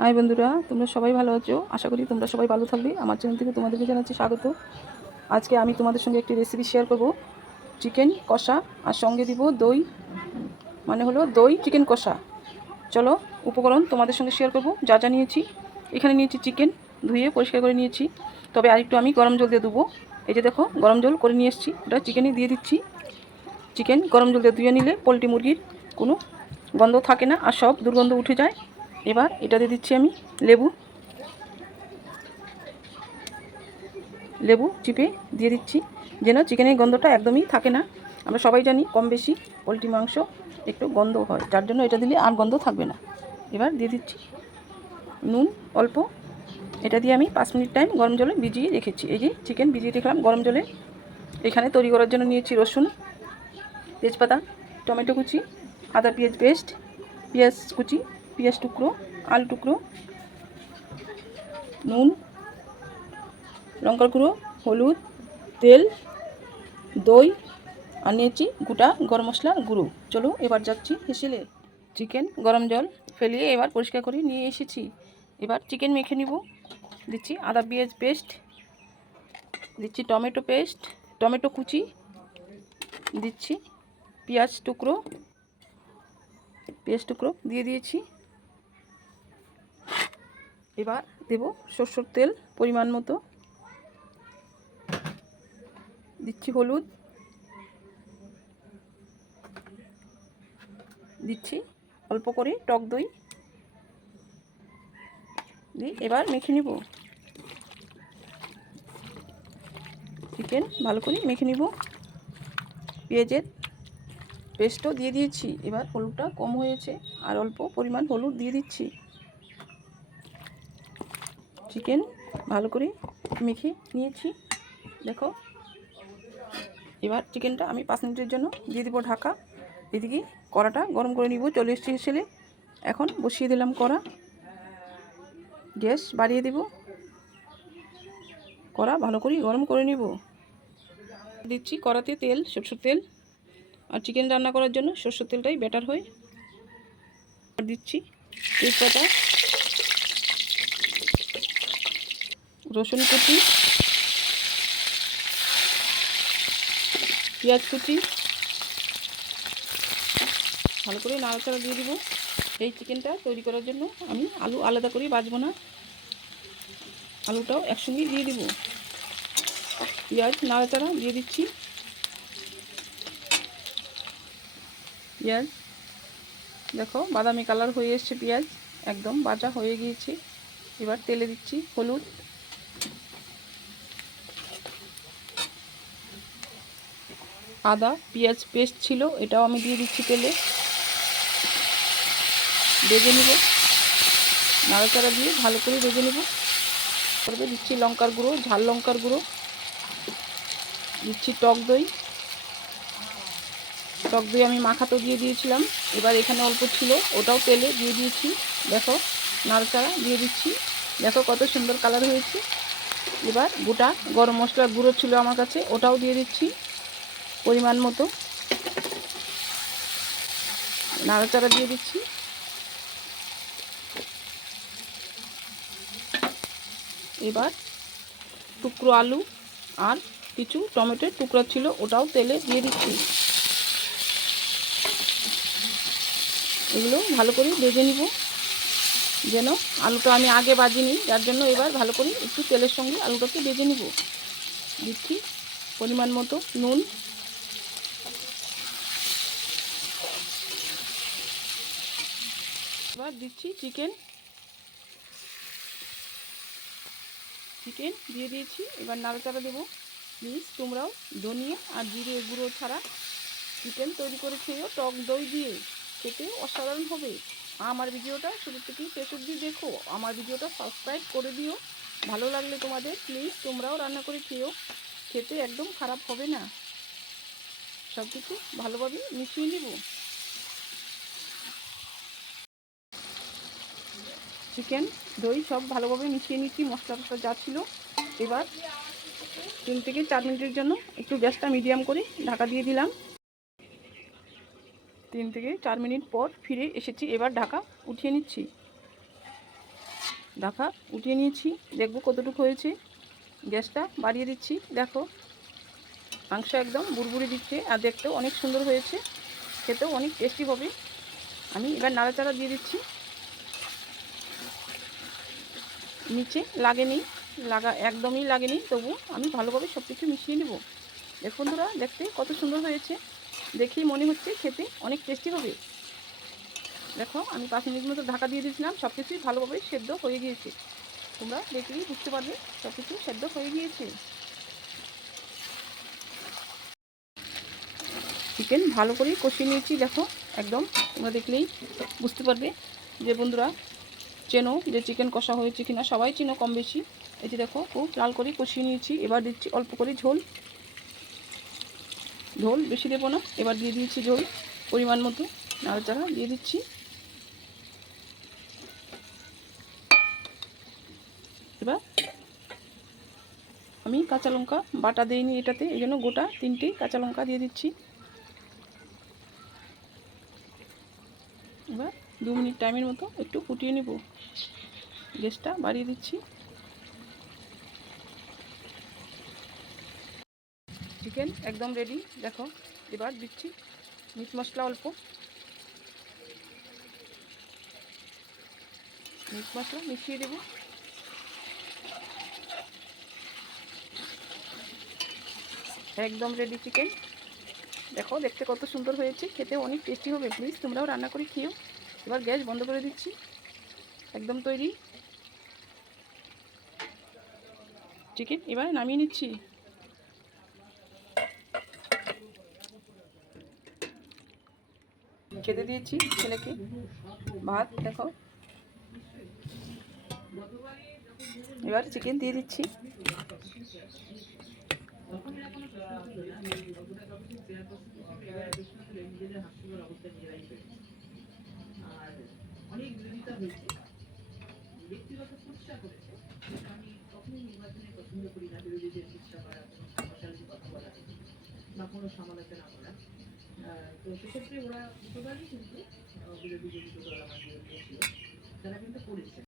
High বন্ধুরা, তোমরা সবাই ভালো আছো? আশা করি তোমরা সবাই ভালো থাকবে। আমার চ্যানেল থেকে তোমাদেরকে জানাচ্ছি স্বাগত। আজকে আমি তোমাদের সঙ্গে একটি রেসিপি শেয়ার করব, চিকেন কষা, আর সঙ্গে দিব দই, মানে হলো দই চিকেন কষা। চলো উপকরণ তোমাদের সঙ্গে শেয়ার করব। যা যা নিয়েছি, এখানে নিয়েছি চিকেন, ধুয়ে পরিষ্কার করে নিয়েছি। তবে আরেকটু আমি গরম জল দিয়ে দেবো। এই যে দেখো, গরম জল করে নিয়ে এসেছি, ওটা চিকেনে দিয়ে দিচ্ছি। চিকেন গরম জল দিয়ে ধুয়ে নিলে পোলট্রি মুরগির কোনো গন্ধ থাকে না, আর সব দুর্গন্ধ উঠে যায়। এবার এটা দিয়ে দিচ্ছি আমি লেবু চিপে দিয়ে দিচ্ছি, যেন চিকেনের গন্ধটা একদমই থাকে না। আমরা সবাই জানি কম বেশি পোলট্রি মাংস একটু গন্ধ হয়, যার জন্য এটা দিলে আর গন্ধ থাকবে না। এবার দিয়ে দিচ্ছি নুন অল্প। এটা দিয়ে আমি 5 মিনিট টাইম গরম জলে ভিজিয়ে রেখেছি। এই যে চিকেন ভিজিয়ে রেখলাম গরম জলে। এখানে তৈরি করার জন্য নিয়েছি রসুন, তেজপাতা, টমেটো কুচি, আদা পেঁয়াজ পেস্ট, পেঁয়াজ কুচি, পেঁয়াজ টুকরো, আলু টুকরো, নুন, লঙ্কার গুঁড়ো, হলুদ, তেল, দই, আর নিয়েছি গোটা গরম মশলার গুঁড়ো। চলো এবার যাচ্ছি হেসেলে। চিকেন গরম জল ফেলিয়ে এবার পরিষ্কার করে নিয়ে এসেছি। এবার চিকেন মেখে নিব। দিচ্ছি আদা পেঁয়াজ পেস্ট, দিচ্ছি টমেটো কুচি, দিচ্ছি পেঁয়াজ টুকরো দিয়ে দিয়েছি। এবার দেব সরষের তেল পরিমাণ মতো, দিচ্ছি হলুদ, দিচ্ছি অল্প করে টক দই দিয়ে এবার মেখে নিব। চিকেন ভালো করে মেখে নিব। পেঁয়াজের পেস্টও দিয়ে দিয়েছি। এবার হলুদটা কম হয়েছে, আর অল্প পরিমাণ হলুদ দিয়ে দিচ্ছি। চিকেন ভালো করে মেখে নিয়েছি, দেখো। এবার চিকেনটা আমি 5 মিনিটের জন্য দিয়ে দেবো ঢাকা। এদিকে কড়াটা গরম করে নিব। চলে এসেছি এসেলে এখন বসিয়ে দিলাম কড়া, গ্যাস বাড়িয়ে দেব। কড়া ভালো করে গরম করে নিব। দিচ্ছি কড়াতে তেল, সরষের তেল, আর চিকেন রান্না করার জন্য সরষের তেলটাই বেটার হয়। আর দিচ্ছি তেজপাতা, রসুন কুচি, পেঁয়াজ কুচি, ভালো করে নাড়াচাড়া দিয়ে দিব। এই চিকেনটা তৈরি করার জন্য আমি আলু আলাদা করে বাছবো না, আলুটাও একসঙ্গে দিয়ে দিব। পেঁয়াজ নাড়াচাড়া দিয়ে দিচ্ছি। পেঁয়াজ দেখো বাদামি কালার হয়ে এসছে, পেঁয়াজ একদম ভাজা হয়ে গিয়েছে। এবার তেলে দিচ্ছি হলুদ, আদা পেঁয়াজ পেস্ট ছিল, এটাও আমি দিয়ে দিচ্ছি তেলে, ভেজে নেব। নাড়াচাড়া দিয়ে ভালো করে ভেজে নেব। তারপরে দিচ্ছি লঙ্কার গুঁড়ো, ঝাল লঙ্কার গুঁড়ো, দিচ্ছি টক দই আমি মাখাতো দিয়ে দিয়েছিলাম। এবার এখানে অল্প ছিল, ওটাও তেলে দিয়ে দিয়েছি। দেখো নাড়াচাড়া দিয়ে দিচ্ছি, দেখো কত সুন্দর কালার হয়েছে। এবার গোটা গরম মশলার গুঁড়ো ছিল আমার কাছে, ওটাও দিয়ে দিচ্ছি পরিমাণ মতো। নাড়াচাড়া দিয়ে দিচ্ছি। এবার টুকরো আলু আর কিছু টমেটোর টুকরা ছিল, ওটাও তেলে দিয়ে দিচ্ছি। এগুলো ভালো করে ভেজে নিব, যেন আলুটা আমি আগে ভাজিনি, যার জন্য এবার ভালো করে একটু তেলের সঙ্গে আলুটাকে ভেজে নিব। দিচ্ছি পরিমাণ মতো নুন, এবার দিচ্ছি চিকেন দিয়ে দিয়েছি। এবার নাড়াচাড়া দেবো। প্লিজ তোমরাও ধনিয়া আর জিরে গুঁড়ো ছাড়া চিকেন তৈরি করে খেয়েও টক দই দিয়ে, খেতে অসাধারণ হবে। আমার ভিডিওটা শুরু থেকে শেষ অবধি দেখো, আমার ভিডিওটা সাবস্ক্রাইব করে দিও। ভালো লাগলে তোমাদের প্লিজ তোমরাও রান্না করে খেয়েও, খেতে একদম খারাপ হবে না। সব কিছু ভালোভাবে মিশিয়ে নিব। চিকেন দই সব ভালোভাবে মিশিয়ে নিচ্ছি, মশলা টশলা যা ছিল। এবার 3 থেকে 4 মিনিটের জন্য একটু গ্যাসটা মিডিয়াম করে ঢাকা দিয়ে দিলাম। 3 থেকে 4 মিনিট পর ফিরে এসেছি। এবার ঢাকা উঠিয়ে নিচ্ছি। ঢাকা উঠিয়ে নিয়েছি, দেখবো কতটুকু হয়েছে। গ্যাসটা বাড়িয়ে দিচ্ছি। দেখো মাংস একদম বুড়বুড়ে দিচ্ছে আর দেখতেও অনেক সুন্দর হয়েছে, খেতেও অনেক টেস্টি হবে। আমি এবার নাড়াচাড়া দিয়ে দিচ্ছি। নিচে লাগেনি, একদমই লাগেনি, তবু আমি ভালোভাবে সব কিছু মিশিয়ে নেব। দেখুন বন্ধুরা, দেখতে কত সুন্দর হয়েছে, দেখেই মনে হচ্ছে খেতে অনেক টেস্টি হবে। দেখো আমি 5 মিনিট মতো ঢাকা দিয়ে দিয়েছিলাম, সব কিছুই ভালোভাবে সেদ্ধ হয়ে গিয়েছে। তোমরা দেখলেই বুঝতে পারবে সব কিছু সেদ্ধ হয়ে গিয়েছে। চিকেন ভালো করে কষিয়ে নিয়েছি। দেখো একদম তোমরা দেখলেই বুঝতে পারবে যে বন্ধুরা চেনো যে চিকেন কষা হয়েছে কিনা, সবাই চেনো কম বেশি। এই যে দেখো খুব লাল করে কষিয়ে নিয়েছি। এবার দিচ্ছি অল্প করে ঝোল, ঝোল বেশি দেবো না। এবার দিয়ে দিয়েছি ঝোল পরিমাণ মতো, নাড়াচাড়া দিয়ে দিচ্ছি। এবার আমি কাঁচা লঙ্কা বাটা দিইনি এটাতে, এই জন্য গোটা 3টে কাঁচা লঙ্কা দিয়ে দিচ্ছি। এবার 2 মিনিট টাইমের মতো একটু ফুটিয়ে নেব। গ্যাসটা বাড়িয়ে দিচ্ছি। চিকেন একদম রেডি। দেখো এবার দিচ্ছি মিট মশলা, অল্প মিট মশলা মিশিয়ে দেব। একদম রেডি চিকেন। দেখো দেখতে কত সুন্দর হয়েছে, খেতে অনেক টেস্টি হবে। প্লিজ তোমরাও রান্না করে খেও। এবার গ্যাস বন্ধ করে দিচ্ছি। একদম তৈরি চিকেন, এবার নামিয়ে নিচ্ছি। খেতে দিয়েছি ছেলেকে ভাত। দেখো এবার চিকেন দিয়ে দিচ্ছি।